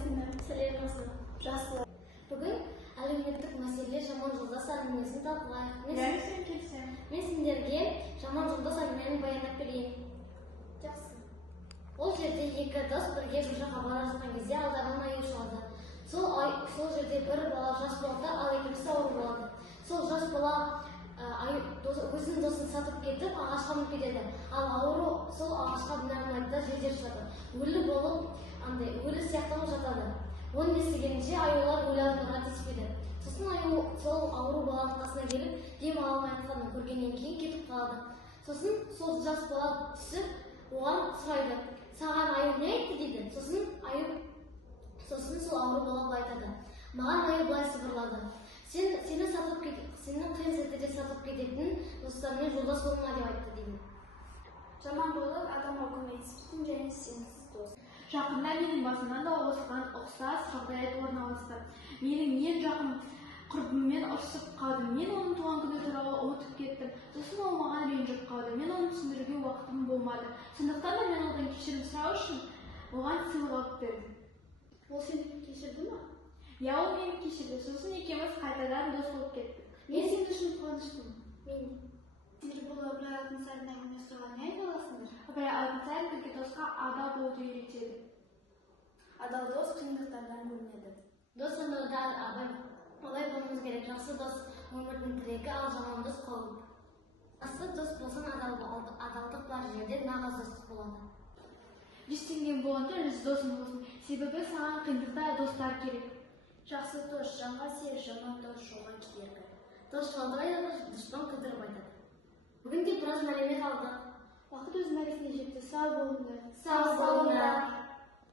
қалайсыңдар? Сәлеметсіз. Жақсы. Бүгін әлеуметтік мәселе жаман жолдас әңгімесін талқылайық. Бәрі келсем. Мен сендерге жаман жолдас әңгімені баяндап берейін. Жақсы. Ол жерде екі дос бірге жұмысқа бара жатқан кезде алдарынан аю шығады. Сол жерде бір бала жас болады, ал екіншісі ауыр болады. Сол жас бала өзінің досын сатып кетіп, ағашқа мініп кетеді. Ал ауру сол ағашқа міне алмайды да жерде жатады. Өлі болып, өлі сияқтанып жатады. Оны естігенше аюлар өлі тиіспейді. Сосын аю сол ауру баланың қасына келіп, дем ала алмай жатқанын көргеннен кейін кетіп қалады. Сосын сол жас бала түсіп, оған сұрайды: "Саған аю не айтты?" дейді. Сосын сол ауру бала былай айтады: "Маған аю былай сыбырлады: сені қиын сәттерде сатып кететін достармен жолдас болма" деп айтты дейді. Жаман болып адамға көмектеспейтін және сенімсіз дос. Жақында менің басымнан да осыған ұқсас жағдай орын алды. Менің ең жақын құрбыммен ұрсысып қалдым. Мен оның туған күні туралы ұмытып кеттім. Сосын ол маған ренжіп қалды. Мен оны түсіндіруге уақытым болмады. Сондықтан да мен одан кешірім сұрау үшін оған сыйлық алып бердім. Ол сені кешірді ме? Иә, ол мені кешірді. Сосын екеуміз қайтадан дос болып кеттік. Мен сен үшін қуаныштымын. Сендер бұл Ыбырай Алтынсарин әңгімесі туралы не айта аласыңдар? Ыбырай Алтынсарин бірге досқа адал болуды үйретеді. Адал дос қиындықтардан көрінеді. Дос өмірде абай болуымыз керек. Жақсы дос өмірдің тірегі, ал жаман дос қауіп. Жақсы дос болсаң, адалдық бар жерде нағыз достық болады. 100 теңгең болғанда 100 досың болсын. Себебі саған қиындықта достар керек. Жақсы дос жанға серік, жаман дос жолға кедергі. Дос шалдырайды, дұшпан кідіріп айтады. Бүгінде біраз мәлімет алдық. Уақыт өз мәресіне жетті. Сау болыңдар. Сау болыңдар.